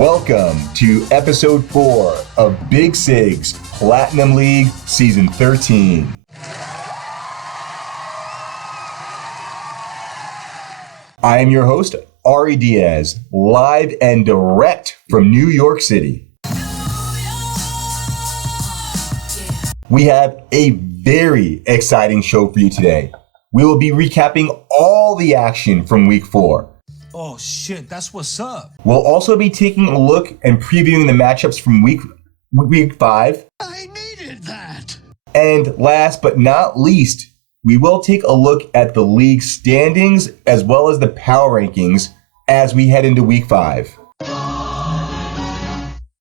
Welcome to episode 4 of Big Sig's Platinum League Season 13. I am your host, Ari Diaz, live and direct from New York City. We have a very exciting show for you today. We will be recapping all the action from Week 4. Oh shit, that's what's up. We'll also be taking a look and previewing the matchups from Week 5. I needed that. And last but not least, we will take a look at the league standings as well as the power rankings as we head into Week 5.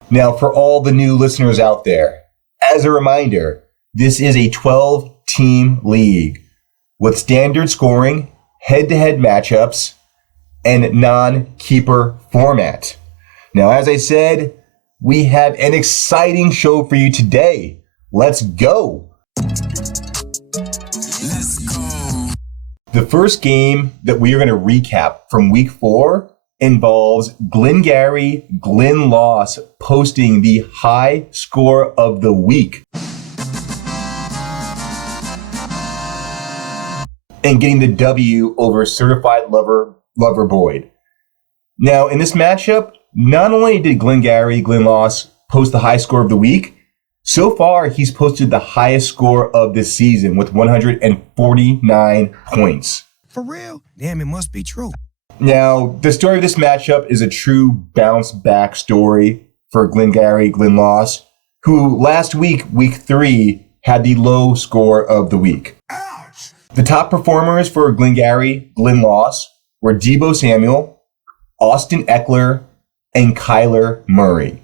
Now, for all the new listeners out there, as a reminder, this is a 12-team league with standard scoring, head-to-head matchups, and non-keeper format. Now, as I said, we have an exciting show for you today. Let's go. The first game that we are going to recap from Week 4 involves Glengarry Glenloss posting the high score of the week and getting the W over Certified Lover Boyd. Now, in this matchup, not only did Glengarry Glenloss post the high score of the week, so far he's posted the highest score of the season with 149 points. For real? Damn, it must be true. Now, the story of this matchup is a true bounce back story for Glengarry Glenloss, who last week, Week 3, had the low score of the week. Ouch! The top performers for Glengarry Glenloss were Deebo Samuel, Austin Ekeler, and Kyler Murray.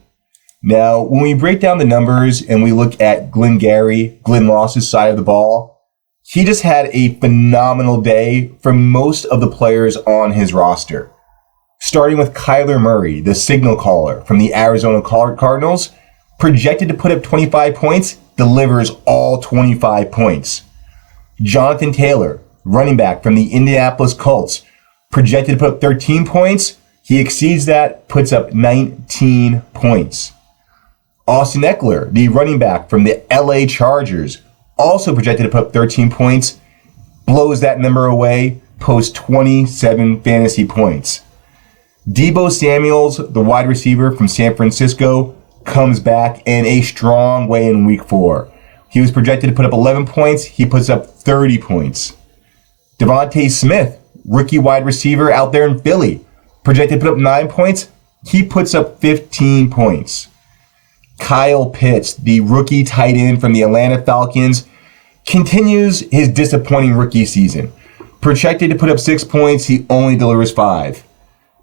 Now, when we break down the numbers and we look at Glengarry Glenloss's side of the ball, he just had a phenomenal day from most of the players on his roster. Starting with Kyler Murray, the signal caller from the Arizona Cardinals, projected to put up 25 points, delivers all 25 points. Jonathan Taylor, running back from the Indianapolis Colts, projected to put up 13 points. He exceeds that, puts up 19 points. Austin Ekeler, the running back from the LA Chargers, also projected to put up 13 points, blows that number away, posts 27 fantasy points. Deebo Samuels, the wide receiver from San Francisco, comes back in a strong way in Week 4. He was projected to put up 11 points. He puts up 30 points. Devontae Smith, rookie wide receiver out there in Philly, projected to put up 9 points. He puts up 15 points. Kyle Pitts, the rookie tight end from the Atlanta Falcons, continues his disappointing rookie season. Projected to put up 6 points, he only delivers 5.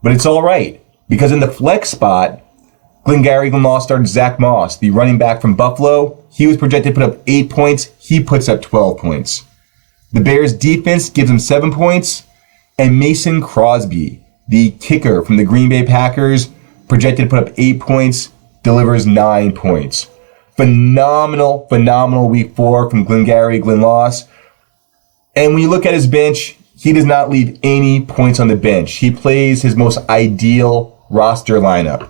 But it's all right, because in the flex spot, Glengarry Glenloss started Zach Moss, the running back from Buffalo. He was projected to put up 8 points. He puts up 12 points. The Bears defense gives him 7 points. And Mason Crosby, the kicker from the Green Bay Packers, projected to put up 8 points, delivers 9 points. Phenomenal Week 4 from Glengarry Glenloss. And when you look at his bench, he does not leave any points on the bench. He plays his most ideal roster lineup.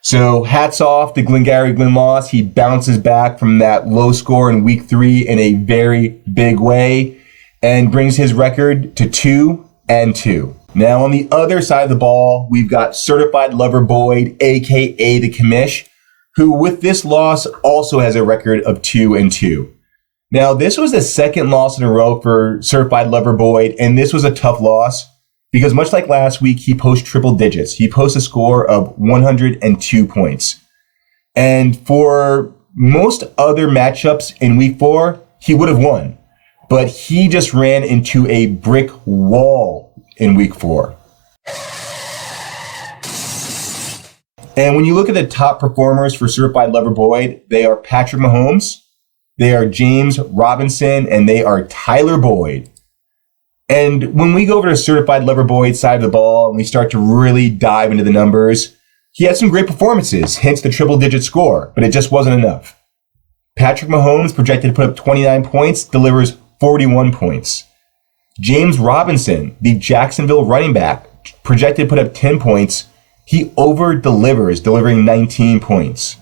So hats off to Glengarry Glenloss. He bounces back from that low score in Week 3 in a very big way and brings his record to 2-2. Now, on the other side of the ball, we've got Certified Lover Boyd, a.k.a. the Commish, who with this loss also has a record of 2-2. Now, this was the second loss in a row for Certified Lover Boyd, and this was a tough loss because much like last week, he posts triple digits. He posts a score of 102 points. And for most other matchups in Week 4, he would have won. But he just ran into a brick wall in Week 4. And when you look at the top performers for Certified Lover Boyd, they are Patrick Mahomes, they are James Robinson, and they are Tyler Boyd. And when we go over to Certified Lover Boyd's side of the ball and we start to really dive into the numbers, he had some great performances, hence the triple-digit score, but it just wasn't enough. Patrick Mahomes, projected to put up 29 points, delivers 41 points. James Robinson, the Jacksonville running back, projected to put up 10 points. He over-delivers, delivering 19 points.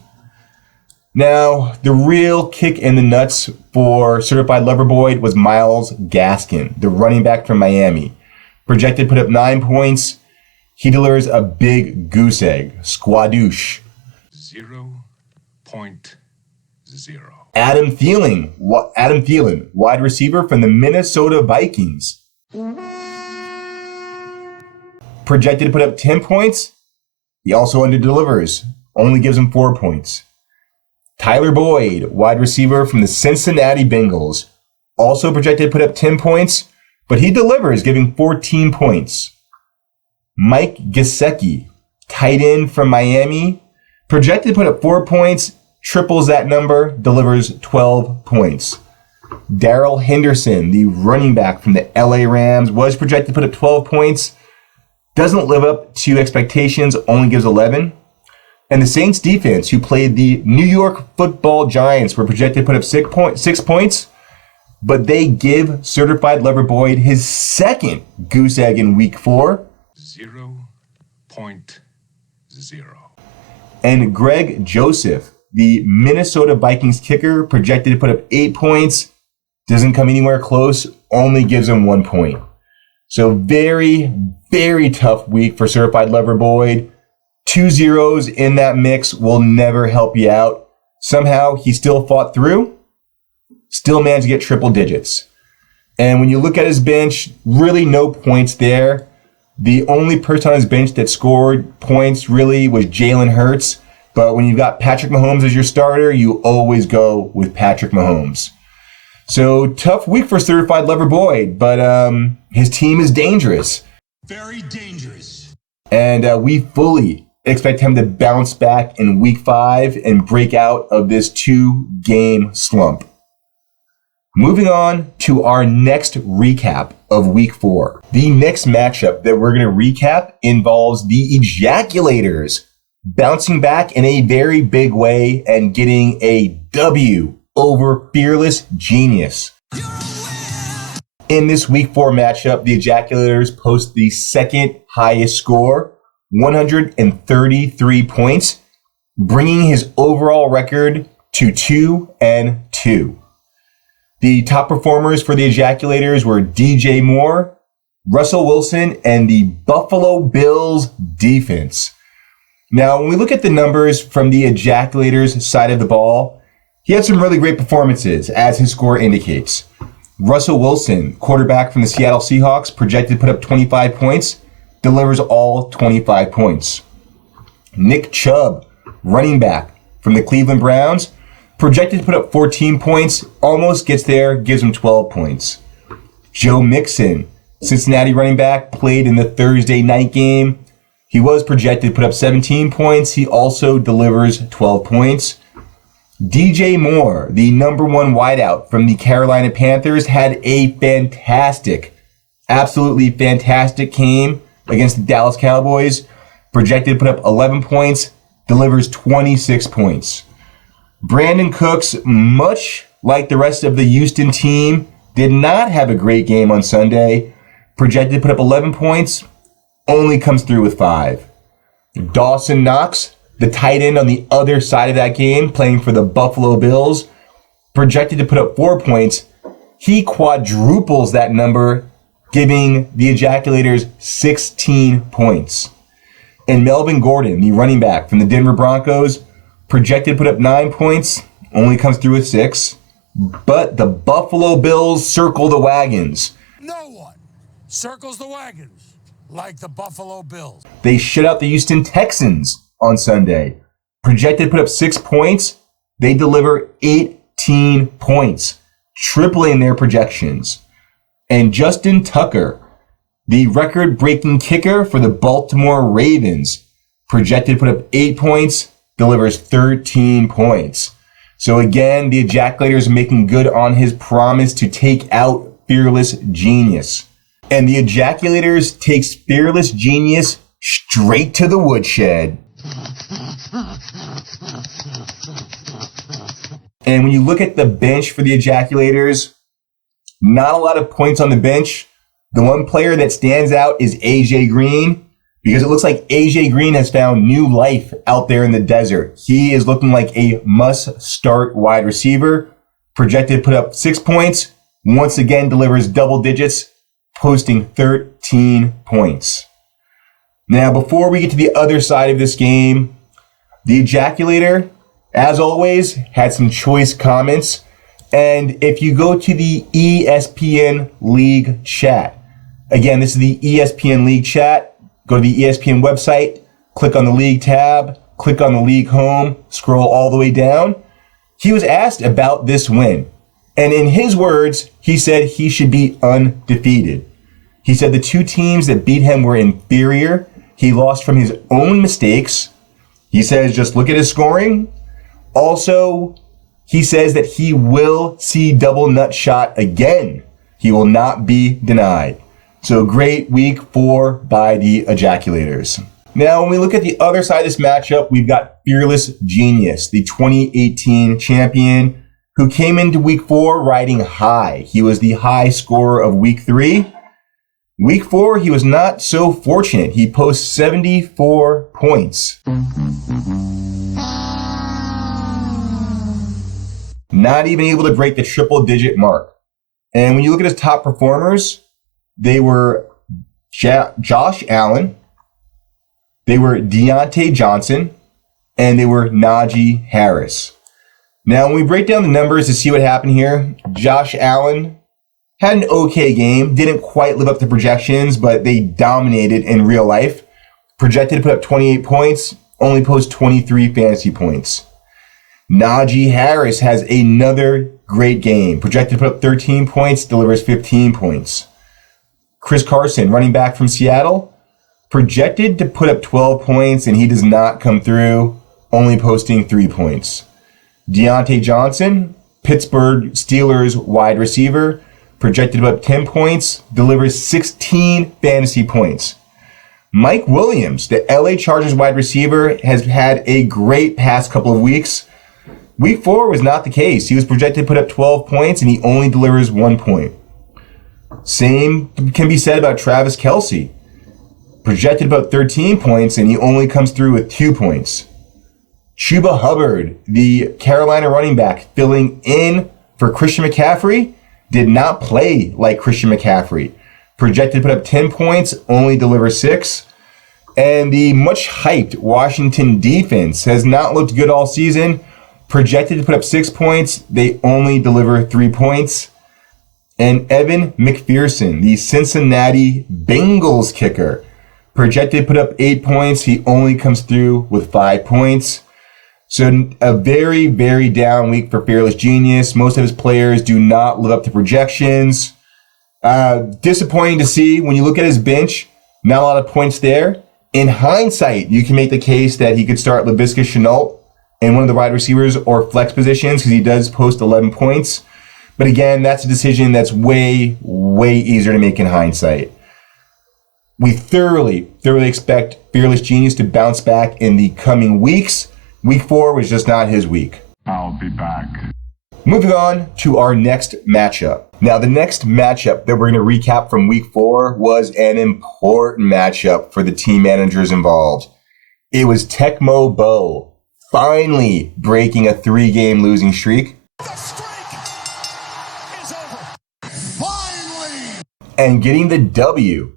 Now, the real kick in the nuts for Certified Lover Boy was Myles Gaskin, the running back from Miami. Projected to put up 9 points. He delivers a big goose egg, squadoosh. 0.0. Adam Thielen, wide receiver from the Minnesota Vikings. Projected to put up 10 points. He also underdelivers, only gives him 4 points. Tyler Boyd, wide receiver from the Cincinnati Bengals, also projected to put up 10 points, but he delivers, giving 14 points. Mike Gesicki, tight end from Miami, projected to put up 4 points, triples that number, delivers 12 points. Darrell Henderson, the running back from the LA Rams, was projected to put up 12 points, doesn't live up to expectations, only gives 11. And the Saints defense, who played the New York Football Giants, were projected to put up 6 points, but they give Certified Lover Boyd his second goose egg in week 4. 0.0. And Greg Joseph, the Minnesota Vikings kicker, projected to put up 8 points, doesn't come anywhere close, only gives him 1 point. So very, very tough week for Certified Lover Boyd. 2 zeros in that mix will never help you out. Somehow he still fought through, still managed to get triple digits. And when you look at his bench, really no points there. The only person on his bench that scored points really was Jalen Hurts. But when you've got Patrick Mahomes as your starter, you always go with Patrick Mahomes. So tough week for Certified Lover Boyd, but his team is dangerous. Very dangerous. And we fully expect him to bounce back in week 5 and break out of this 2-game slump. Moving on to our next recap of week 4. The next matchup that we're going to recap involves the Ejaculators bouncing back in a very big way and getting a W over Fearless Genius. In this week 4 matchup, the Ejaculators post the second highest score, 133 points, bringing his overall record to 2-2. The top performers for the Ejaculators were DJ Moore, Russell Wilson, and the Buffalo Bills defense. Now, when we look at the numbers from the Ejaculators side of the ball, he had some really great performances, as his score indicates. Russell Wilson, quarterback from the Seattle Seahawks, projected to put up 25 points, delivers all 25 points. Nick Chubb, running back from the Cleveland Browns, projected to put up 14 points, almost gets there, gives him 12 points. Joe Mixon, Cincinnati running back, played in the Thursday night game. He was projected to put up 17 points. He also delivers 12 points. DJ Moore, the number 1 wideout from the Carolina Panthers, had a fantastic, absolutely fantastic game against the Dallas Cowboys. Projected to put up 11 points, delivers 26 points. Brandon Cooks, much like the rest of the Houston team, did not have a great game on Sunday. Projected to put up 11 points, only comes through with 5. Dawson Knox, the tight end on the other side of that game, playing for the Buffalo Bills, projected to put up 4 points. He quadruples that number, giving the Ejaculators 16 points. And Melvin Gordon, the running back from the Denver Broncos, projected to put up 9 points, only comes through with 6. But the Buffalo Bills circle the wagons. No one circles the wagons like the Buffalo Bills. They shut out the Houston Texans on Sunday. Projected to put up 6 points, they deliver 18 points, tripling their projections. And Justin Tucker, the record-breaking kicker for the Baltimore Ravens, projected to put up 8 points, delivers 13 points. So again, the Ejaculators making good on his promise to take out Fearless Genius. And the Ejaculators takes Fearless Genius straight to the woodshed. And when you look at the bench for the Ejaculators, not a lot of points on the bench. The one player that stands out is AJ Green. because it looks like AJ Green has found new life out there in the desert. He is looking like a must-start wide receiver. Projected to put up 6 points. Once again, delivers double digits, posting 13 points. Now, before we get to the other side of this game, the Ejaculator, as always, had some choice comments. And if you go to the ESPN League chat, again, this is the ESPN League chat. Go to the ESPN website, click on the league tab, click on the league home, scroll all the way down. He was asked about this win. And in his words, he said he should be undefeated. He said the two teams that beat him were inferior. He lost from his own mistakes. He says, just look at his scoring. Also, he says that he will see double nut shot again. He will not be denied. So great week 4 by the Ejaculators. Now, when we look at the other side of this matchup, we've got Fearless Genius, the 2018 champion, who came into week 4 riding high. He was the high scorer of week 3. Week 4, he was not so fortunate. He posts 74 points. Not even able to break the triple-digit mark. And when you look at his top performers, they were Josh Allen, they were Deontay Johnson, and they were Najee Harris. Now, when we break down the numbers to see what happened here, Josh Allen had an okay game, didn't quite live up to projections, but they dominated in real life. Projected to put up 28 points, only post 23 fantasy points. Najee Harris has another great game. Projected to put up 13 points, delivers 15 points. Chris Carson, running back from Seattle, projected to put up 12 points, and he does not come through, only posting 3 points. Deontay Johnson, Pittsburgh Steelers wide receiver, projected to put up 10 points, delivers 16 fantasy points. Mike Williams, the LA Chargers wide receiver, has had a great past couple of weeks. Week 4 was not the case. He was projected to put up 12 points, and he only delivers 1 point. Same can be said about Travis Kelce. Projected about 13 points, and he only comes through with 2 points. Chuba Hubbard, the Carolina running back, filling in for Christian McCaffrey, did not play like Christian McCaffrey. Projected to put up 10 points, only delivers 6. And the much hyped Washington defense has not looked good all season. Projected to put up 6 points, they only deliver 3 points. And Evan McPherson, the Cincinnati Bengals kicker, projected to put up 8 points. He only comes through with 5 points. So a very, very down week for Fearless Genius. Most of his players do not live up to projections. Disappointing to see when you look at his bench, not a lot of points there. In hindsight, you can make the case that he could start Laviska Shenault in one of the wide receivers or flex positions because he does post 11 points. But again, that's a decision that's way, way easier to make in hindsight. We thoroughly expect Fearless Genius to bounce back in the coming weeks. Week 4 was just not his week. I'll be back. Moving on to our next matchup. Now, the next matchup that we're going to recap from week 4 was an important matchup for the team managers involved. It was Tecmo Bowl finally breaking a 3-game losing streak. The streak is over. Finally! And getting the W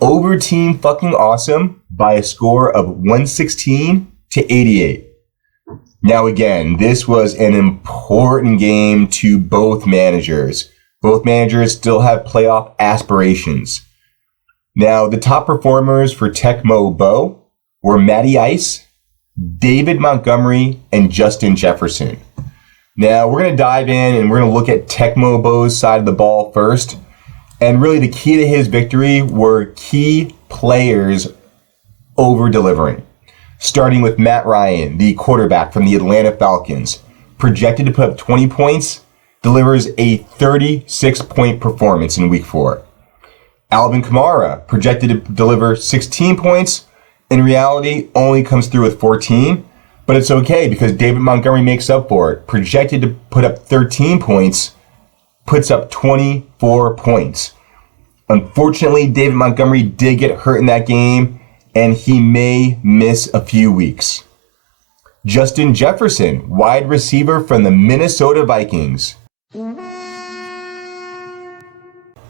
over Team Fucking Awesome by a score of 116 to 88. Now again, this was an important game to both managers. Both managers still have playoff aspirations. Now, the top performers for Tecmo Bowl were Matty Ice, David Montgomery, and Justin Jefferson. Now, we're going to dive in and we're going to look at Tecmo Bow's side of the ball first. And really the key to his victory were key players over-delivering. Starting with Matt Ryan, the quarterback from the Atlanta Falcons, projected to put up 20 points, delivers a 36-point performance in week 4. Alvin Kamara, projected to deliver 16 points, in reality only comes through with 14, but it's okay because David Montgomery makes up for it. Projected to put up 13 points, puts up 24 points. Unfortunately, David Montgomery did get hurt in that game, and he may miss a few weeks. Justin Jefferson, wide receiver from the Minnesota Vikings.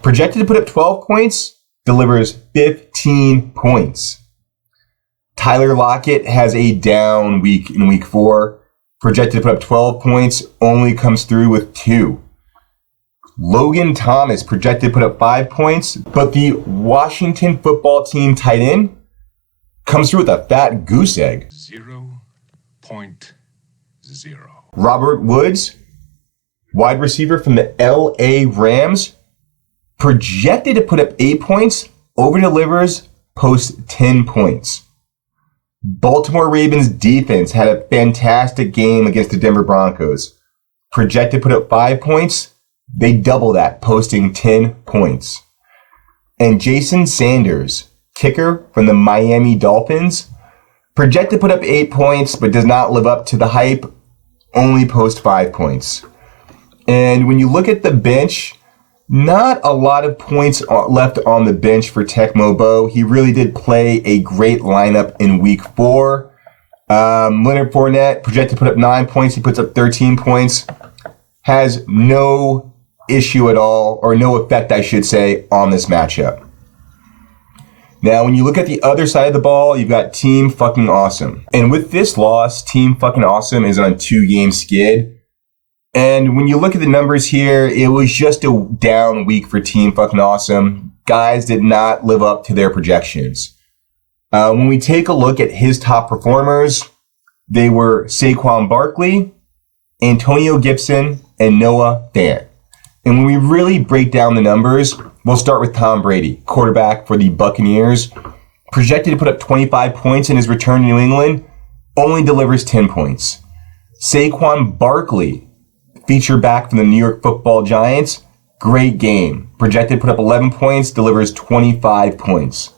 Projected to put up 12 points, delivers 15 points. Tyler Lockett has a down week in week 4. Projected to put up 12 points, only comes through with 2. Logan Thomas projected to put up 5 points, but the Washington football team tight end comes through with a fat goose egg. 0.0. Robert Woods, wide receiver from the LA Rams, projected to put up 8 points, over delivers, posts 10 points. Baltimore Ravens defense had a fantastic game against the Denver Broncos. Projected to put up 5 points, they double that, posting 10 points. And Jason Sanders, kicker from the Miami Dolphins, projected to put up 8 points, but does not live up to the hype, only post 5 points. And when you look at the bench, not a lot of points left on the bench for Tecmo Bowl. He really did play a great lineup in week 4. Leonard Fournette projected to put up 9 points. He puts up 13 points. Has no issue at all, or no effect, I should say, on this matchup. Now, when you look at the other side of the ball, you've got Team Fucking Awesome. And with this loss, Team Fucking Awesome is on a 2-game skid. And when you look at the numbers here, it was just a down week for Team Fucking Awesome. Guys did not live up to their projections. When we take a look at his top performers, they were Saquon Barkley, Antonio Gibson, and Noah Fant. And when we really break down the numbers, we'll start with Tom Brady, quarterback for the Buccaneers. Projected to put up 25 points in his return to New England, only delivers 10 points. Saquon Barkley, feature back from the New York Football Giants, great game. Projected to put up 11 points, delivers 25 points.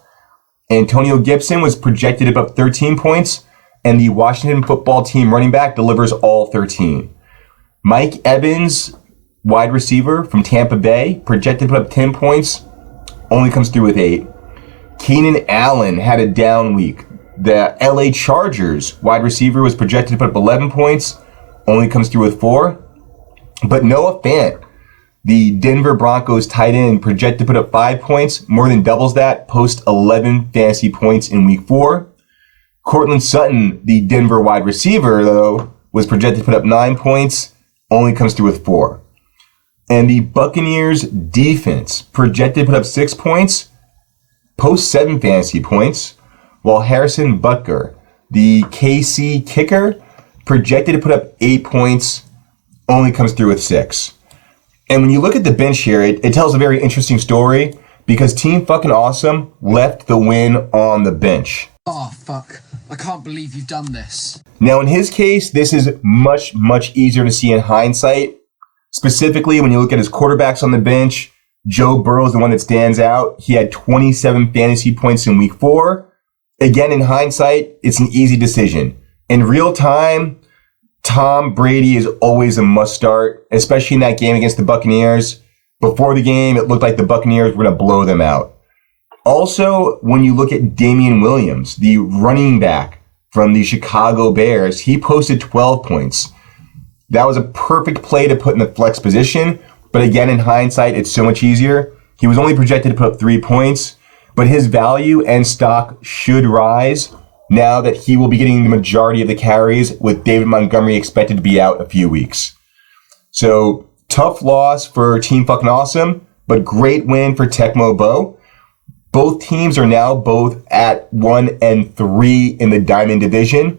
Antonio Gibson was projected to put up 13 points, and the Washington football team running back delivers all 13. Mike Evans, wide receiver from Tampa Bay, projected to put up 10 points, only comes through with 8. Keenan Allen had a down week. The LA Chargers wide receiver was projected to put up 11 points, only comes through with 4. But Noah Fant, the Denver Broncos tight end, projected to put up 5 points, more than doubles that, post 11 fantasy points in week 4. Cortland Sutton, the Denver wide receiver, though, was projected to put up 9 points, only comes through with 4. And the Buccaneers defense, projected to put up 6 points, post 7 fantasy points, while Harrison Butker, the KC kicker, projected to put up 8 points, only comes through with 6. And when you look at the bench here, it tells a very interesting story because Team Fucking Awesome left the win on the bench. Oh, fuck. I can't believe you've done this. Now, in his case, this is much, much easier to see in hindsight. Specifically, when you look at his quarterbacks on the bench, Joe Burrow is the one that stands out. He had 27 fantasy points in week 4. Again, in hindsight, it's an easy decision. In real time, Tom Brady is always a must start, especially in that game against the Buccaneers. Before the game, it looked like the Buccaneers were going to blow them out. Also, when you look at Damian Williams, the running back from the Chicago Bears, he posted 12 points. That was a perfect play to put in the flex position. But again, in hindsight, it's so much easier. He was only projected to put up 3 points, but his value and stock should rise now that he will be getting the majority of the carries with David Montgomery expected to be out a few weeks. So tough loss for Team Fucking Awesome, but great win for Tecmo Bowl. Both teams are now both at 1-3 in the Diamond Division,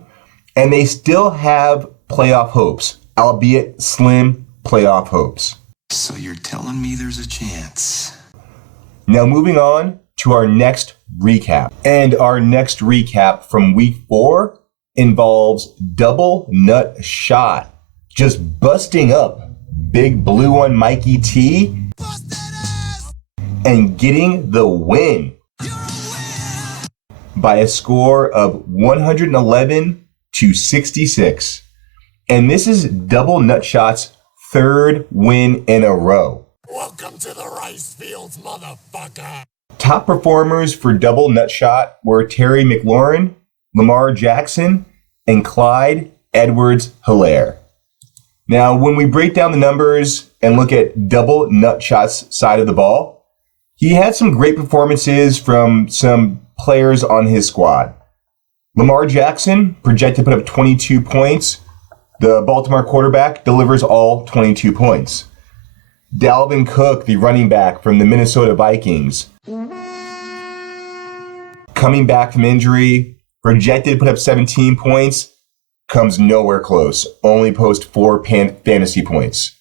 and they still have playoff hopes, albeit slim playoff hopes. So you're telling me there's a chance? Now moving on to our next recap. And our next recap from week 4 involves Double Nut Shot just busting up Big Blue on Mikey T and getting the win by a score of 111-66. And this is Double Nut Shot's 3rd win in a row. Welcome to the rice fields, motherfucker. Top performers for double nut shot were Terry McLaurin, Lamar Jackson, and Clyde Edwards-Helaire. Now, when we break down the numbers and look at double nut shots side of the ball, he had some great performances from some players on his squad. Lamar Jackson, projected to put up 22 points. The Baltimore quarterback delivers all 22 points. Dalvin Cook, the running back from the Minnesota Vikings, coming back from injury, projected to put up 17 points, comes nowhere close. Only post 4 fantasy points.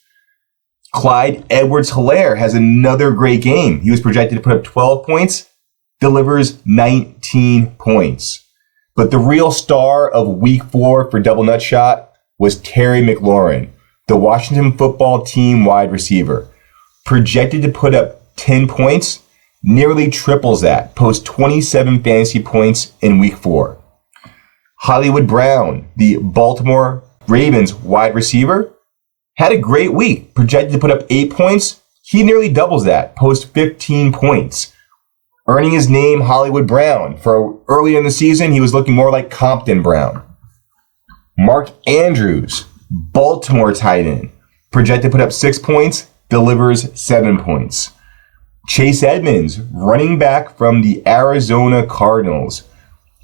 Clyde Edwards-Helaire has another great game. He was projected to put up 12 points, delivers 19 points. But the real star of week 4 for double nut shot was Terry McLaurin, the Washington football team wide receiver. Projected to put up 10 points, nearly triples that, post 27 fantasy points in week 4. Hollywood Brown, the Baltimore Ravens wide receiver, had a great week, projected to put up 8 points. He nearly doubles that, post 15 points. Earning his name Hollywood Brown. For early in the season, he was looking more like Compton Brown. Mark Andrews, Baltimore tight end, projected to put up 6 points, delivers 7 points. Chase Edmonds, running back from the Arizona Cardinals,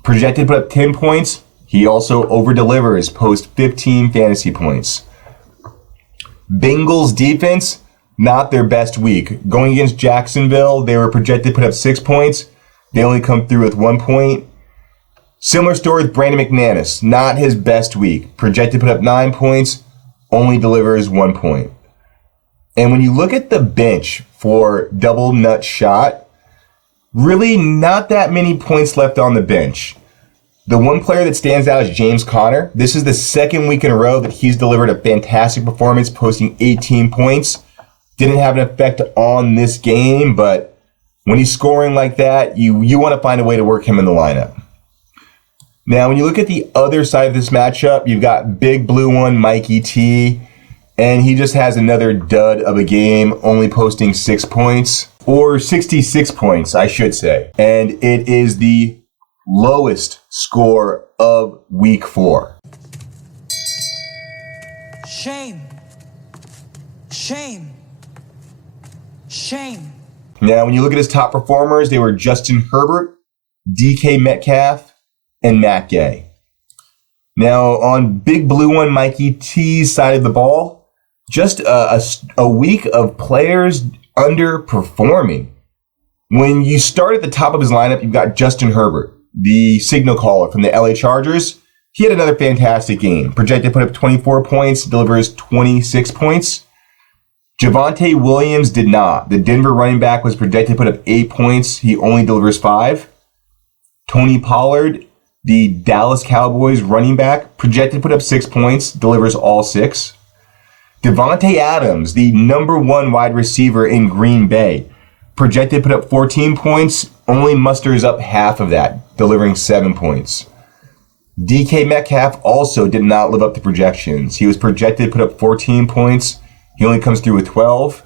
projected to put up 10 points. He also over-delivers, post 15 fantasy points. Bengals defense, not their best week. Going against Jacksonville, they were projected to put up 6 points. They only come through with 1 point. Similar story with Brandon McManus, not his best week. Projected to put up 9 points, only delivers 1 point. And when you look at the bench for double nut shot, really not that many points left on the bench. The one player that stands out is James Conner. This is the second week in a row that he's delivered a fantastic performance, posting 18 points. Didn't have an effect on this game, but when he's scoring like that, you want to find a way to work him in the lineup. Now, when you look at the other side of this matchup, you've got big blue one, Mikey T, and he just has another dud of a game, only posting 6 points, or 66 points, I should say. And it is the lowest score of week 4. Shame. Shame. Shame. Now, when you look at his top performers, they were Justin Herbert, DK Metcalf, and Matt Gay. Now, on big blue one, Mikey T's side of the ball, just a week of players underperforming. When you start at the top of his lineup, you've got Justin Herbert, the signal caller from the LA Chargers. He had another fantastic game. Projected to put up 24 points, delivers 26 points. Javonte Williams did not. The Denver running back was projected to put up 8 points. He only delivers 5. Tony Pollard, the Dallas Cowboys running back, projected to put up 6 points, delivers all 6. Devontae Adams, the number 1 wide receiver in Green Bay, projected to put up 14 points, only musters up half of that, delivering 7 points. DK Metcalf also did not live up to projections. He was projected to put up 14 points. He only comes through with 12.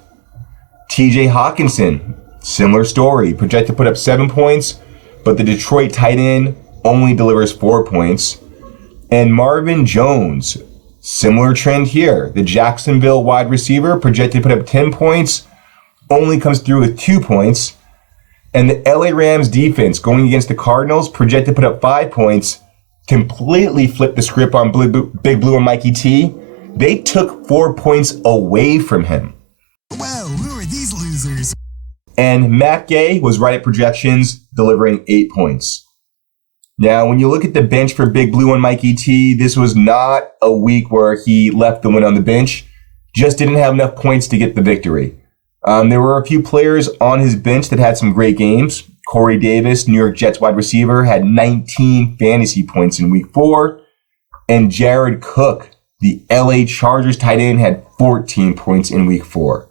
TJ Hawkinson, similar story, projected to put up 7 points, but the Detroit tight end only delivers 4 points. And Marvin Jones, similar trend here. The Jacksonville wide receiver projected to put up 10 points, only comes through with 2 points. And the LA Rams defense going against the Cardinals projected to put up 5 points, completely flipped the script on Big Blue and Mikey T. They took 4 points away from him. Wow, who are these losers? And Matt Gay was right at projections, delivering 8 points. Now, when you look at the bench for Big Blue and Mikey T, this was not a week where he left the win on the bench. Just didn't have enough points to get the victory. There were a few players on his bench that had some great games. Corey Davis, New York Jets wide receiver, had 19 fantasy points in week 4. And Jared Cook, the LA Chargers tight end, had 14 points in week 4.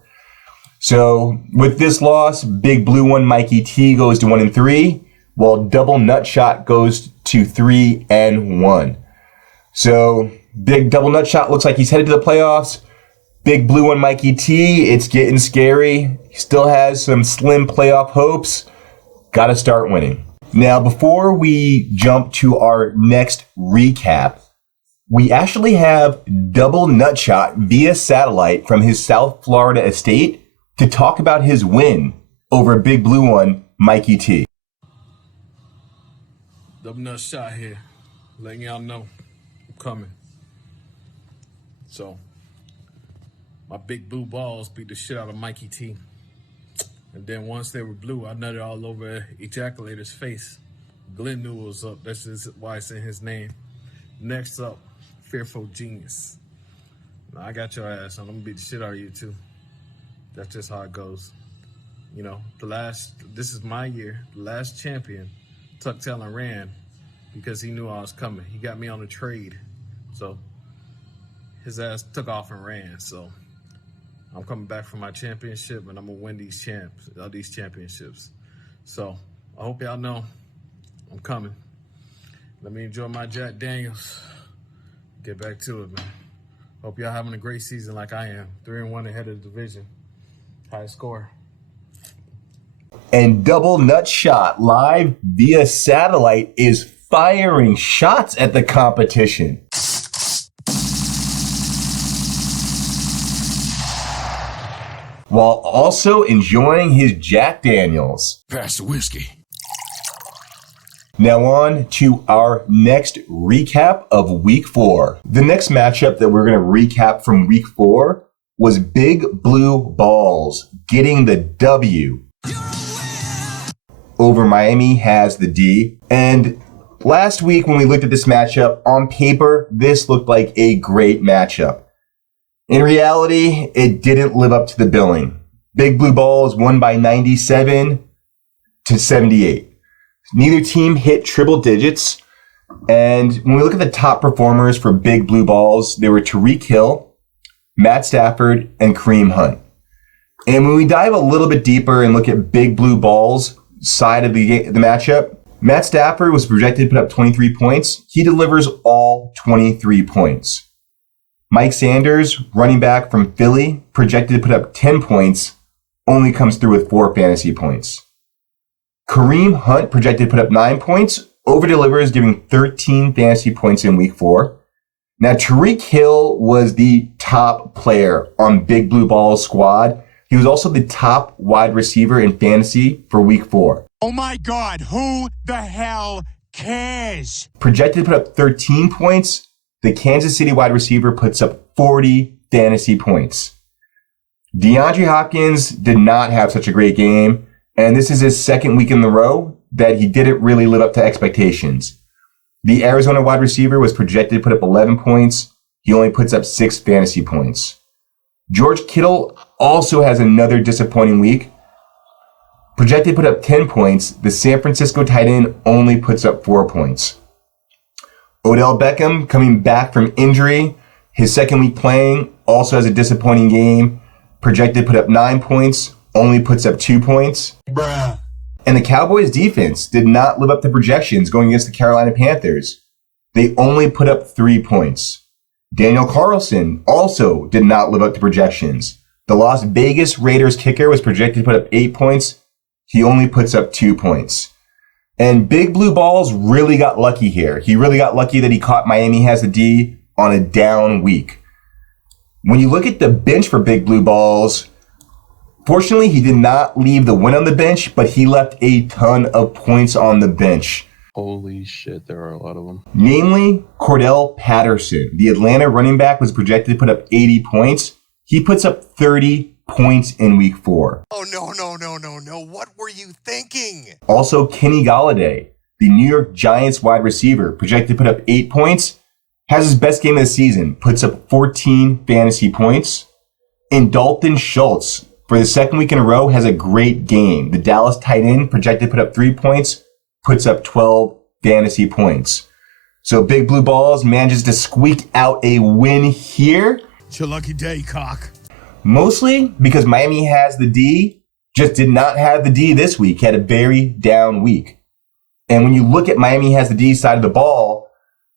So with this loss, Big Blue one, Mikey T goes to 1-3, while Double Nut Shot goes to 3-1. So Big Double Nut Shot looks like he's headed to the playoffs. Big Blue on Mikey T, it's getting scary. He still has some slim playoff hopes. Got to start winning. Now, before we jump to our next recap, we actually have Double Nutshot via satellite from his South Florida estate to talk about his win over Big Blue on Mikey T. Double Nutshot here, letting y'all know I'm coming. So, my big blue balls beat the shit out of Mikey T. And then once they were blue, I nutted all over Ejaculator's face. Glenn knew it was up. That's just why it's in his name. Next up, Fearful Genius. Now, I got your ass. I'm gonna beat the shit out of you too. That's just how it goes. You know, this is my year. The last champion, Tuck Tail and ran because he knew I was coming. He got me on a trade. So his ass took off and ran. So I'm coming back for my championship, and I'm gonna win these championships. So I hope y'all know I'm coming. Let me enjoy my Jack Daniels. Get back to it, man. Hope y'all having a great season like I am. 3-1 ahead of the division. High score. And Double Nutshot live via satellite is firing shots at the competition. While also enjoying his Jack Daniels. Pass the whiskey. Now on to our next recap of Week 4. The next matchup that we're going to recap from Week 4 was Big Blue Balls getting the W over Miami Has the D. And last week when we looked at this matchup, on paper, this looked like a great matchup. In reality, it didn't live up to the billing. Big Blue Balls won by 97 to 78. Neither team hit triple digits. And when we look at the top performers for Big Blue Balls, they were Tyreek Hill, Matt Stafford, and Kareem Hunt. And when we dive a little bit deeper and look at Big Blue Balls' side of the matchup, Matt Stafford was projected to put up 23 points. He delivers all 23 points. Mike Sanders, running back from Philly, projected to put up 10 points, only comes through with 4 fantasy points. Kareem Hunt, projected to put up 9 points, over-delivers, giving 13 fantasy points in Week 4. Now, Tyreek Hill was the top player on Big Blue Ball's squad. He was also the top wide receiver in fantasy for Week 4. Oh my God, who the hell cares? Projected to put up 13 points, the Kansas City wide receiver puts up 40 fantasy points. DeAndre Hopkins did not have such a great game, and this is his second week in a row that he didn't really live up to expectations. The Arizona wide receiver was projected to put up 11 points. He only puts up 6 fantasy points. George Kittle also has another disappointing week. Projected to put up 10 points, the San Francisco tight end only puts up 4 points. Odell Beckham, coming back from injury, his second week playing, also has a disappointing game. Projected to put up 9 points, only puts up 2 points. Bruh. And the Cowboys defense did not live up to projections going against the Carolina Panthers. They only put up 3 points. Daniel Carlson also did not live up to projections. The Las Vegas Raiders kicker was projected to put up 8 points. He only puts up 2 points. And Big Blue Balls really got lucky here. He really got lucky that he caught Miami Has the D on a down week. When you look at the bench for Big Blue Balls, fortunately, he did not leave the win on the bench, but he left a ton of points on the bench. Holy shit, there are a lot of them. Namely, Cordell Patterson. The Atlanta running back was projected to put up 80 points. He puts up 30 points in Week 4. Oh, no. What were you thinking? Also, Kenny Golladay, the New York Giants wide receiver, projected to put up 8 points, has his best game of the season, puts up 14 fantasy points. And Dalton Schultz, for the second week in a row, has a great game. The Dallas tight end, projected to put up 3 points, puts up 12 fantasy points. So Big Blue Balls manages to squeak out a win here. It's your lucky day, cock. Mostly because Miami Has the D, just did not have the D this week, had a very down week. And when you look at Miami Has the D side of the ball,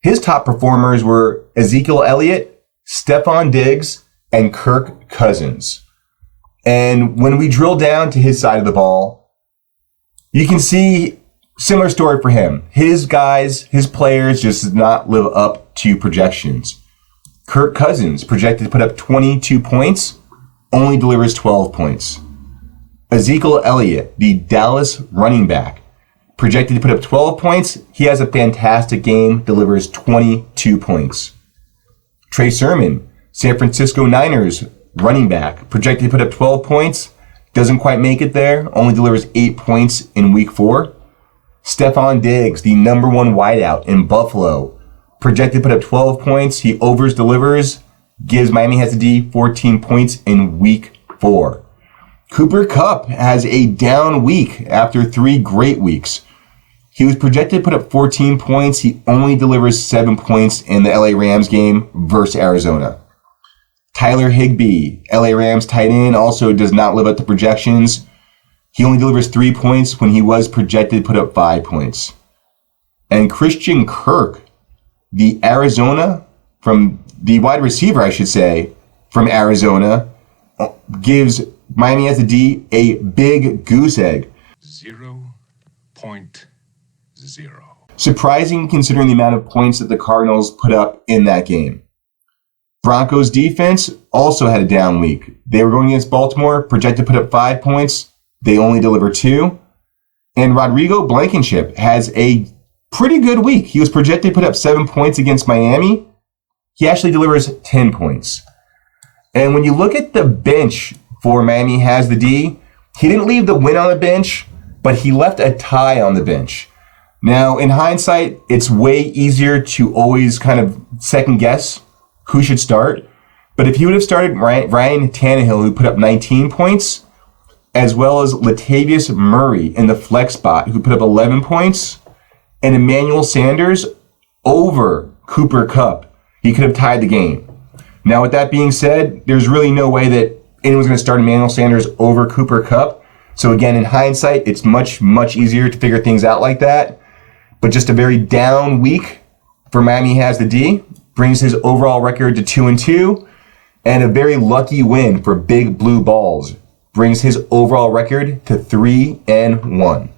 his top performers were Ezekiel Elliott, Stephon Diggs, and Kirk Cousins. And when we drill down to his side of the ball, you can see similar story for him. His guys, his players just did not live up to projections. Kirk Cousins, projected to put up 22 points, only delivers 12 points. Ezekiel Elliott, the Dallas running back, projected to put up 12 points. He has a fantastic game, delivers 22 points. Trey Sermon, San Francisco Niners running back, projected to put up 12 points, doesn't quite make it there, only delivers 8 points in week 4. Stephon Diggs, the number 1 wideout in Buffalo, projected to put up 12 points. He overs delivers, gives Miami has a D 14 points in week 4. Cooper Kupp has a down week after 3 great weeks. He was projected to put up 14 points. He only delivers 7 points in the LA Rams game versus Arizona. Tyler Higbee, LA Rams tight end, also does not live up to projections. He only delivers 3 points when he was projected to put up 5 points. And Christian Kirk, the wide receiver, I should say, from Arizona, gives Miami has a D a big goose egg. 0.0. Surprising considering the amount of points that the Cardinals put up in that game. Broncos defense also had a down week. They were going against Baltimore, projected to put up 5 points. They only deliver 2. And Rodrigo Blankenship has a pretty good week. He was projected to put up 7 points against Miami. He actually delivers 10 points. And when you look at the bench for Miami has the D, he didn't leave the win on the bench, but he left a tie on the bench. Now, in hindsight, it's way easier to always kind of second guess who should start. But if he would have started Ryan Tannehill, who put up 19 points, as well as Latavius Murray in the flex spot, who put up 11 points, and Emmanuel Sanders over Cooper Kupp, he could have tied the game. Now, with that being said, there's really no way that anyone's going to start Emmanuel Sanders over Cooper Kupp. So again, in hindsight, it's much, much easier to figure things out like that. But just a very down week for Miami has the D, brings his overall record to 2-2, and a very lucky win for Big Blue Balls, brings his overall record to 3-1.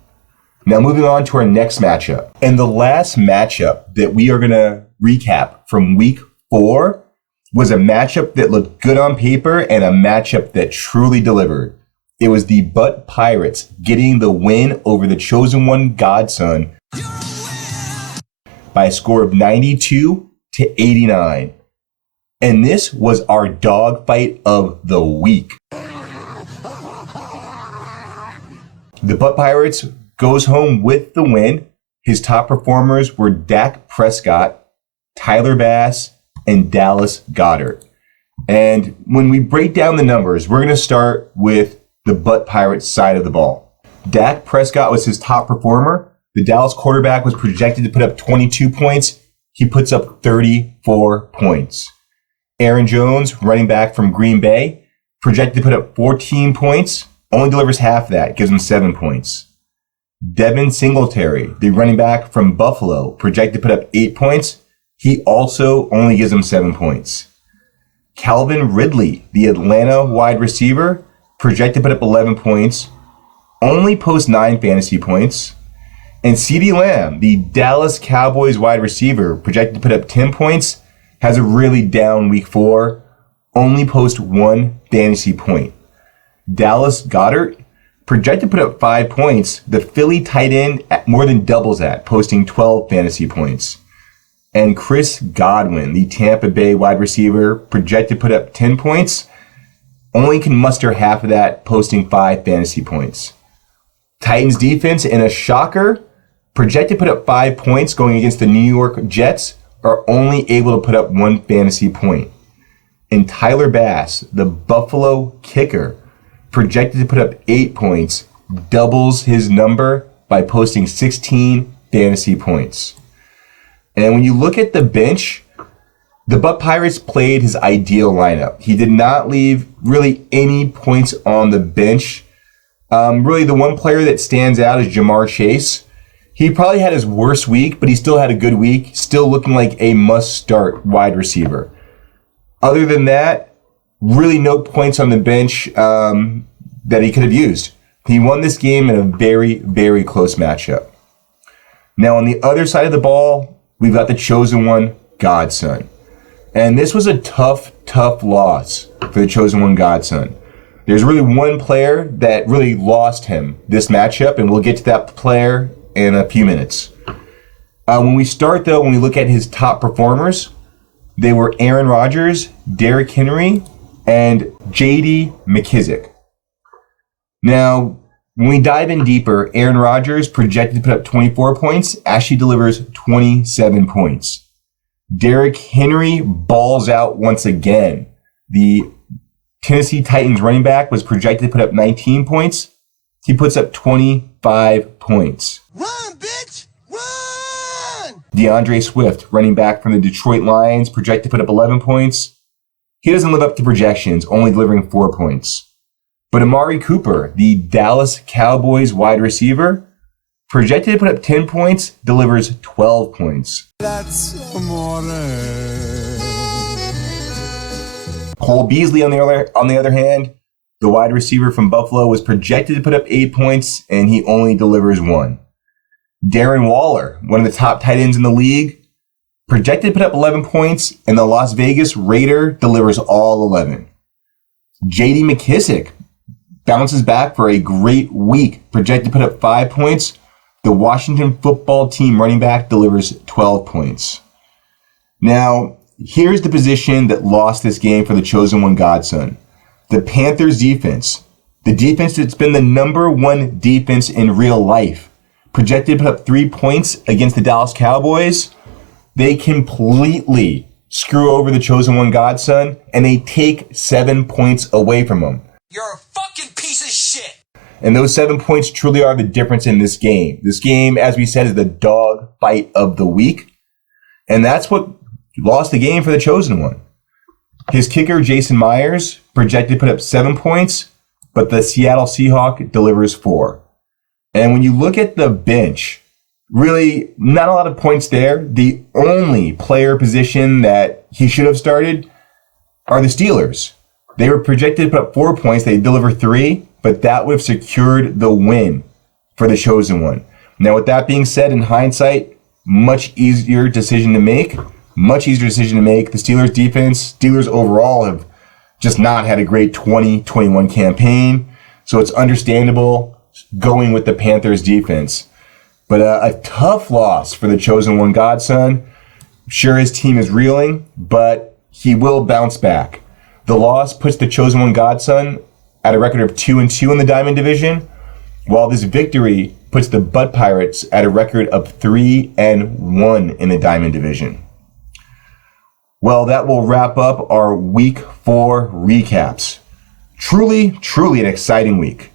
Now moving on to our next matchup. And the last matchup that we are going to recap from week 4 was a matchup that looked good on paper and a matchup that truly delivered. It was the Butt Pirates getting the win over the Chosen One Godson by a score of 92-89. And this was our dogfight of the week. The Butt Pirates goes home with the win. His top performers were Dak Prescott, Tyler Bass, and Dallas Goedert. And when we break down the numbers, we're going to start with the Butt Pirates side of the ball. Dak Prescott was his top performer. The Dallas quarterback was projected to put up 22 points. He puts up 34 points. Aaron Jones, running back from Green Bay, projected to put up 14 points. Only delivers half that, gives him 7 points. Devin Singletary, the running back from Buffalo, projected to put up 8 points. He also only gives him 7 points. Calvin Ridley, the Atlanta wide receiver, projected to put up 11 points, only posts 9 fantasy points. And CeeDee Lamb, the Dallas Cowboys wide receiver, projected to put up 10 points, has a really down week 4, only posts 1 fantasy point. Dallas Goedert, projected to put up 5 points, the Philly tight end more than doubles that, posting 12 fantasy points. And Chris Godwin, the Tampa Bay wide receiver, projected to put up 10 points, only can muster half of that, posting 5 fantasy points. Titans defense, in a shocker, projected to put up 5 points going against the New York Jets, are only able to put up 1 fantasy point. And Tyler Bass, the Buffalo kicker, projected to put up 8 points, doubles his number by posting 16 fantasy points. And when you look at the bench, the Butt Pirates played his ideal lineup. He did not leave really any points on the bench. Really, the one player that stands out is Jamar Chase. He probably had his worst week, but he still had a good week, still looking like a must-start wide receiver. Other than that, really no points on the bench that he could have used. He won this game in a very, very close matchup. Now, on the other side of the ball, we've got the chosen one, Godson. And this was a tough loss for the chosen one, Godson. There's really one player that really lost him this matchup, and we'll get to that player in a few minutes. When we start, though, when we look at his top performers, they were Aaron Rodgers, Derrick Henry, and J.D. McKissic. Now, when we dive in deeper, Aaron Rodgers projected to put up 24 points, actually delivers 27 points. Derrick Henry balls out once again. The Tennessee Titans running back was projected to put up 19 points. He puts up 25 points. Run, bitch! Run! DeAndre Swift, running back from the Detroit Lions, projected to put up 11 points. He doesn't live up to projections, only delivering 4 points. But Amari Cooper, the Dallas Cowboys wide receiver, projected to put up 10 points, delivers 12 points. That's amore. Cole Beasley, on the other hand, the wide receiver from Buffalo, was projected to put up 8 points, and he only delivers 1. Darren Waller, one of the top tight ends in the league, projected to put up 11 points, and the Las Vegas Raider delivers all 11. J.D. McKissic bounces back for a great week, projected to put up 5 points. The Washington football team running back delivers 12 points. Now, here's the position that lost this game for the chosen one, Godson. The Panthers defense. The defense that's been the number one defense in real life. Projected to put up 3 points against the Dallas Cowboys. They completely screw over the chosen one, Godson, and they take 7 points away from him. You're a fucking piece of shit! And those 7 points truly are the difference in this game. This game, as we said, is the dog fight of the week. And that's what lost the game for the chosen one. His kicker, Jason Myers, projected to put up 7 points, but the Seattle Seahawks delivers 4. And when you look at the bench, really not a lot of points there. The only player position that he should have started are the Steelers. They were projected to put up 4 points. They deliver 3, but that would have secured the win for the chosen one. Now, with that being said, in hindsight, much easier decision to make. Much easier decision to make. The Steelers defense, Steelers overall have just not had a great 2021 campaign. So it's understandable going with the Panthers defense. But a tough loss for the chosen one, Godson. Sure, his team is reeling, but he will bounce back. The loss puts the chosen one, Godson, at a record of 2-2 in the Diamond Division, while this victory puts the Butt Pirates at a record of 3-1 in the Diamond Division. Well, that will wrap up our Week 4 recaps. Truly an exciting week.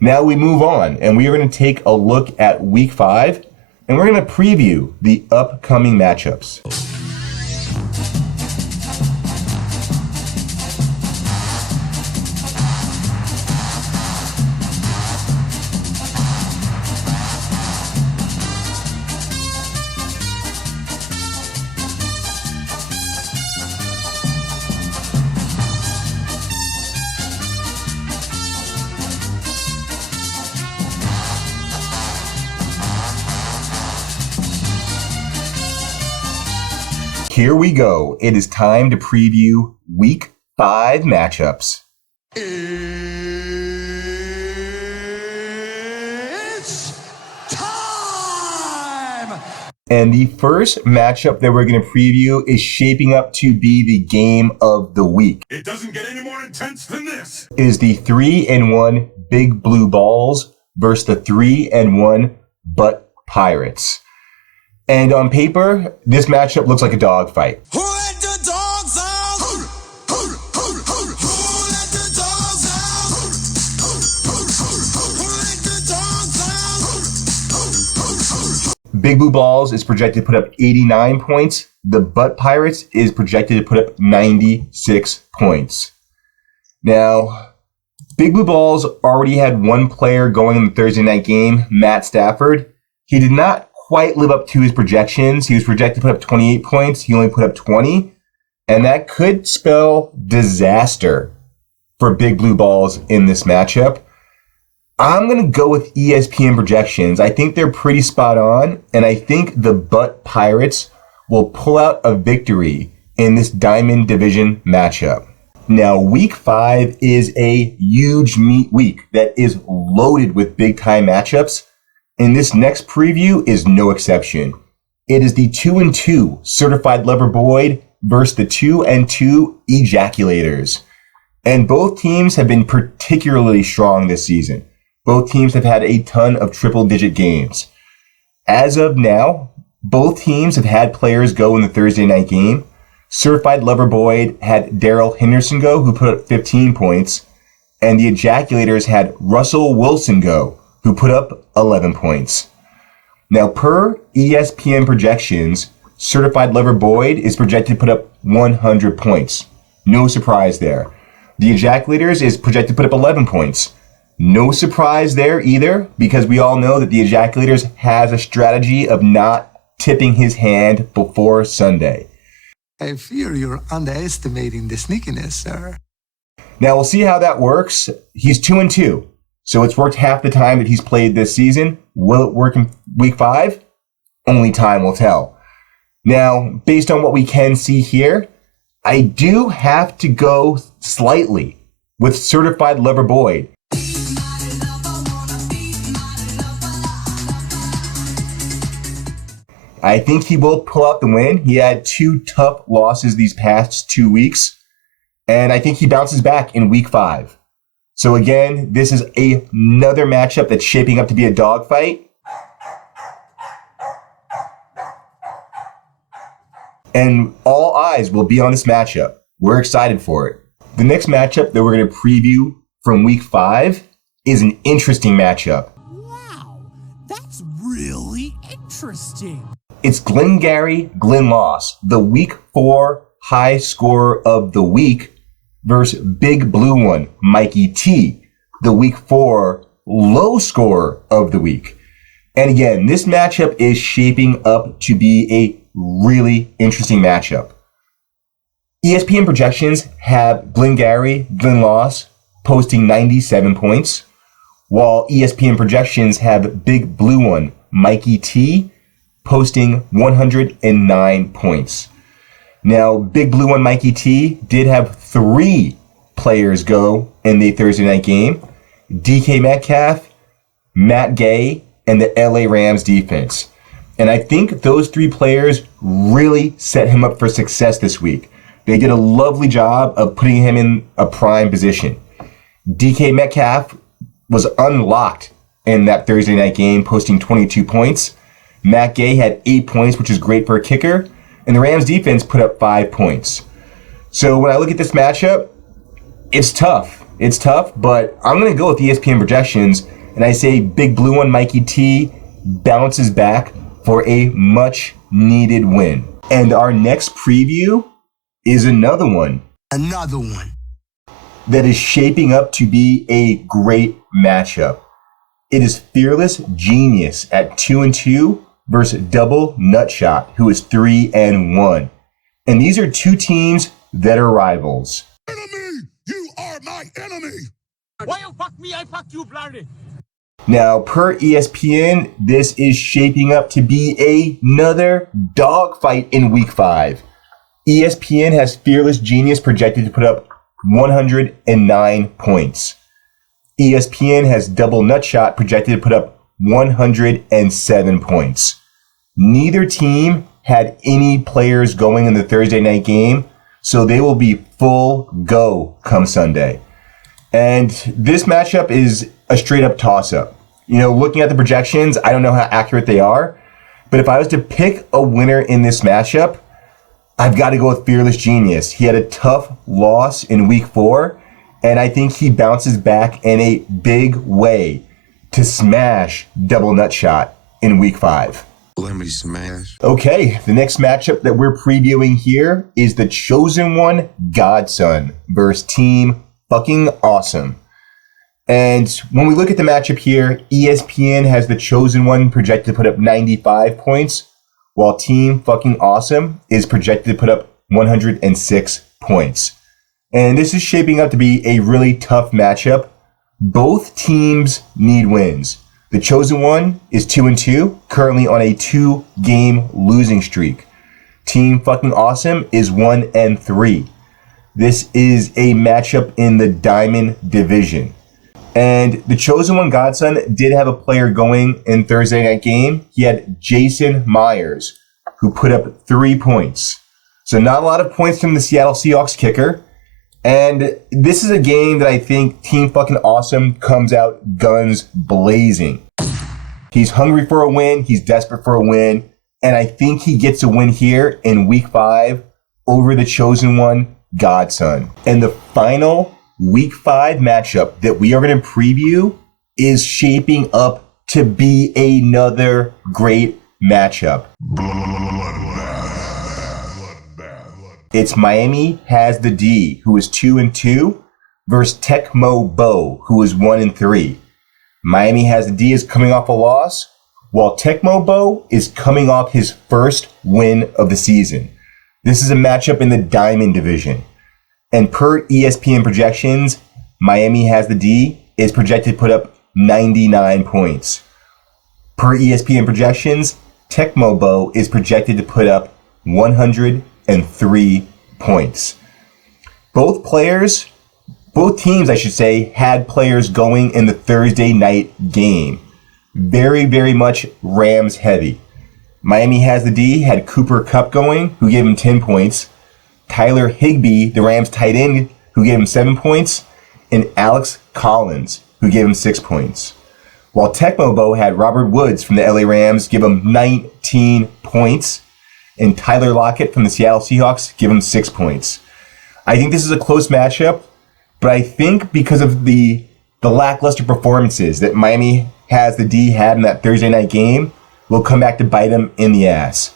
Now we move on, and we are going to take a look at Week 5, and we're going to preview the upcoming matchups. Here we go. It is time to preview Week 5 matchups. It's time! And the first matchup that we're going to preview is shaping up to be the game of the week. It doesn't get any more intense than this. It is the 3-1 Big Blue Balls versus the 3-1 Butt Pirates. And on paper, this matchup looks like a dogfight. Who let the dogs out? Who let the dogs out? Who let the dogs out? Big Blue Balls is projected to put up 89 points. The Butt Pirates is projected to put up 96 points. Now, Big Blue Balls already had one player going in the Thursday night game, Matt Stafford. He did not quite live up to his projections. He was projected to put up 28 points. He only put up 20. And that could spell disaster for Big Blue Balls in this matchup. I'm going to go with ESPN projections. I think they're pretty spot on, and I think the Butt Pirates will pull out a victory in this Diamond Division matchup. Now, week 5 is a huge meat week that is loaded with big-time matchups, and this next preview is no exception. It is the 2-2 Certified Lover Boyd versus the 2-2 Ejaculators. And both teams have been particularly strong this season. Both teams have had a ton of triple-digit games. As of now, both teams have had players go in the Thursday night game. Certified Lover Boyd had Daryl Henderson go, who put up 15 points. And the Ejaculators had Russell Wilson go, who put up 11 points. Now, per ESPN projections, Certified Lover Boyd is projected to put up 100 points. No surprise there. The Ejaculators is projected to put up 11 points. No surprise there either, because we all know that the Ejaculators has a strategy of not tipping his hand before Sunday. I fear you're underestimating the sneakiness, sir. Now we'll see how that works. He's 2-2, so it's worked half the time that he's played this season. Will it work in week 5? Only time will tell. Now, based on what we can see here, I do have to go slightly with Certified Lover Boyd. I think he will pull out the win. He had 2 tough losses these past 2 weeks, and I think he bounces back in week 5. So again, this is another matchup that's shaping up to be a dogfight. And all eyes will be on this matchup. We're excited for it. The next matchup that we're going to preview from week 5 is an interesting matchup. Wow, that's really interesting. It's Glengarry Glenloss, the week 4 high scorer of the week, versus Big Blue One, Mikey T, the week 4 low scorer of the week. And again, this matchup is shaping up to be a really interesting matchup. ESPN projections have Glengarry Glenloss posting 97 points, while ESPN projections have Big Blue One, Mikey T, posting 109 points. Now, Big Blue One Mikey T did have 3 players go in the Thursday night game: DK Metcalf, Matt Gay, and the LA Rams defense. And I think those 3 players really set him up for success this week. They did a lovely job of putting him in a prime position. DK Metcalf was unlocked in that Thursday night game, posting 22 points. Matt Gay had 8 points, which is great for a kicker. And the Rams defense put up 5 points. So when I look at this matchup, it's tough. It's tough, but I'm going to go with ESPN projections, and I say Big Blue One Mikey T bounces back for a much-needed win. And our next preview is another one. Another one. That is shaping up to be a great matchup. It is Fearless Genius at 2-2 versus Double Nutshot, who is 3-1. And these are 2 teams that are rivals. Enemy! You are my enemy! Why you fuck me, I fuck you, bloody. Now, per ESPN, this is shaping up to be another dogfight in week 5. ESPN has Fearless Genius projected to put up 109 points. ESPN has Double Nutshot projected to put up 107 points. Neither team had any players going in the Thursday night game, so they will be full go come Sunday. And this matchup is a straight up toss up. You know, looking at the projections, I don't know how accurate they are, but if I was to pick a winner in this matchup, I've got to go with Fearless Genius. He had a tough loss in week 4, and I think he bounces back in a big way to smash Double Nutshot in week 5. Let me smash. Okay, the next matchup that we're previewing here is the Chosen One Godson versus Team Fucking Awesome. And when we look at the matchup here, ESPN has the Chosen One projected to put up 95 points, while Team Fucking Awesome is projected to put up 106 points. And this is shaping up to be a really tough matchup. Both teams need wins. The Chosen One is 2-2, currently on a 2-game losing streak. Team Fucking Awesome is 1-3. This is a matchup in the Diamond Division. And the Chosen One Godson did have a player going in Thursday night game. He had Jason Myers, who put up 3 points. So not a lot of points from the Seattle Seahawks kicker. And this is a game that I think Team Fucking Awesome comes out guns blazing. He's hungry for a win. He's desperate for a win. And I think he gets a win here in week 5 over the Chosen One Godson. And the final week 5 matchup that we are going to preview is shaping up to be another great matchup. It's Miami Has the D, who is 2-2, versus Tecmo Bowl, who is 1-3. Miami Has the D is coming off a loss, while Tecmo Bowl is coming off his first win of the season. This is a matchup in the Diamond Division. And per ESPN projections, Miami Has the D is projected to put up 99 points. Per ESPN projections, Tecmo Bowl is projected to put up 103 points. Both teams, I should say, had players going in the Thursday night game. Very, very much Rams heavy. Miami Has the D had Cooper Kupp going, who gave him 10 points. Tyler Higbee, the Rams tight end, who gave him 7 points. And Alex Collins, who gave him 6 points. While Tecmo Bowl had Robert Woods from the LA Rams give him 19 points. And Tyler Lockett from the Seattle Seahawks give him 6 points. I think this is a close matchup, but I think because of the lackluster performances that Miami Has the D had in that Thursday night game, will come back to bite him in the ass.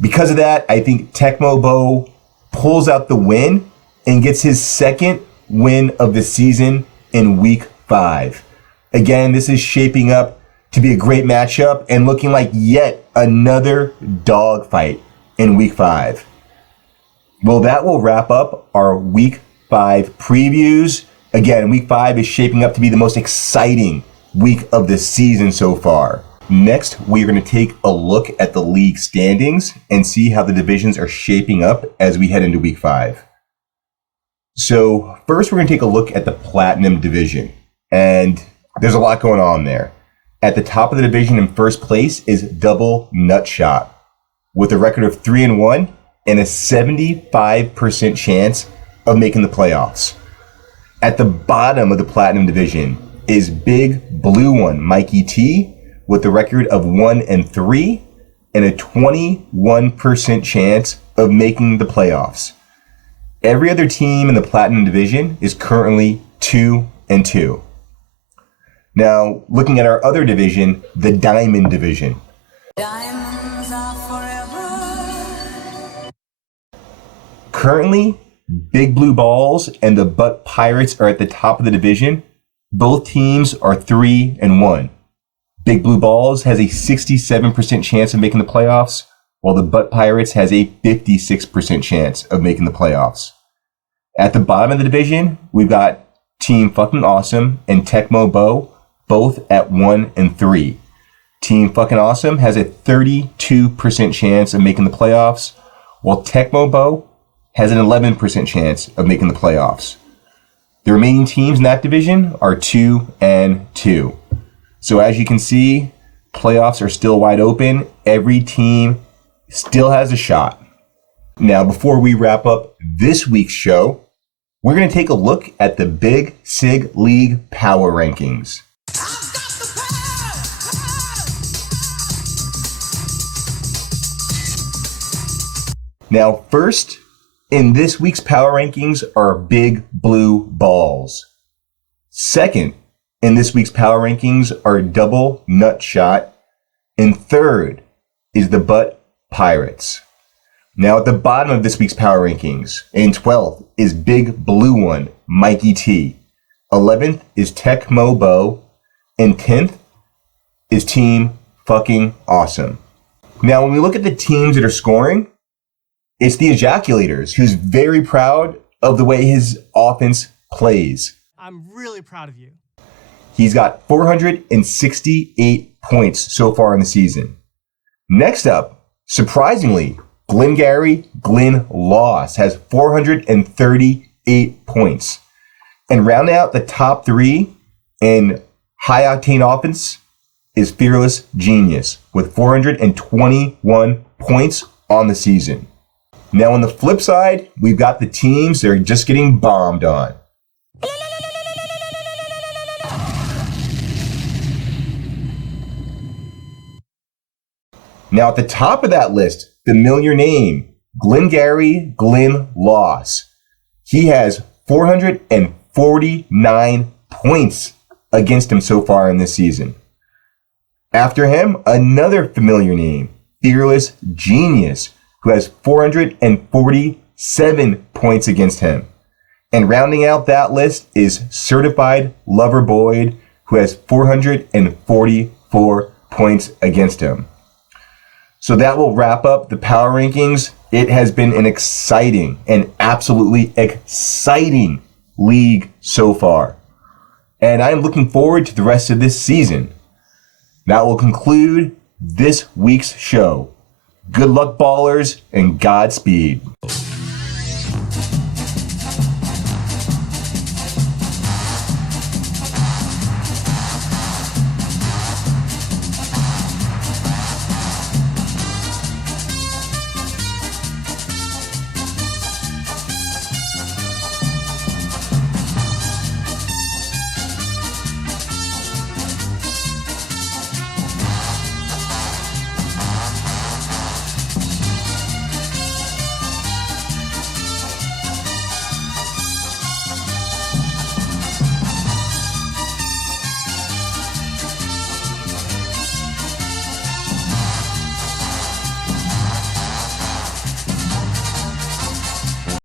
Because of that, I think Tecmo Bowl pulls out the win and gets his second win of the season in week 5. Again, this is shaping up to be a great matchup and looking like yet another dogfight in week 5. Well, that will wrap up our week 5 previews. Again, week 5 is shaping up to be the most exciting week of the season so far. Next, we're going to take a look at the league standings and see how the divisions are shaping up as we head into week 5. So first, we're going to take a look at the Platinum Division. And there's a lot going on there. At the top of the division in first place is Double Nutshot with a record of 3-1 and a 75% chance of making the playoffs. At the bottom of the Platinum Division is Big Blue One, Mikey T, with a record of 1-3 and a 21% chance of making the playoffs. Every other team in the Platinum Division is currently 2-2. Now, looking at our other division, the Diamond Division. Diamonds are forever. Currently, Big Blue Balls and the Butt Pirates are at the top of the division. Both teams are 3-1. Big Blue Balls has a 67% chance of making the playoffs, while the Butt Pirates has a 56% chance of making the playoffs. At the bottom of the division, we've got Team Fucking Awesome and Tecmo Bowl, both at 1-3. Team Fucking Awesome has a 32% chance of making the playoffs, while Tecmo Bowl has an 11% chance of making the playoffs. The remaining teams in that division are 2-2. So as you can see, playoffs are still wide open. Every team still has a shot. Now, before we wrap up this week's show, we're going to take a look at the Big Sig League Power Rankings. Now, first in this week's Power Rankings are Big Blue Balls. Second in this week's Power Rankings are Double Nutshot. And third is the Butt Pirates. Now at the bottom of this week's Power Rankings, in 12th is Big Blue One, Mikey T. 11th is Tecmo Bowl. And 10th is Team Fucking Awesome. Now when we look at the teams that are scoring, It's the Ejaculators, who's very proud of the way his offense plays. I'm really proud of you. He's got 468 points so far in the season. Next up, surprisingly, Glengarry Glenn Loss has 438 points. And rounding out the top three in high octane offense is Fearless Genius with 421 points on the season. Now on the flip side, we've got the teams that are just getting bombed on. Now at the top of that list, familiar name, Glengarry Glenn Loss. He has 449 points against him so far in this season. After him, another familiar name, Fearless Genius, who has 447 points against him. And rounding out that list is Certified Lover Boyd, who has 444 points against him. So that will wrap up the power rankings. It has been an exciting and absolutely exciting league so far. And I'm looking forward to the rest of this season. That will conclude this week's show. Good luck, ballers, and Godspeed.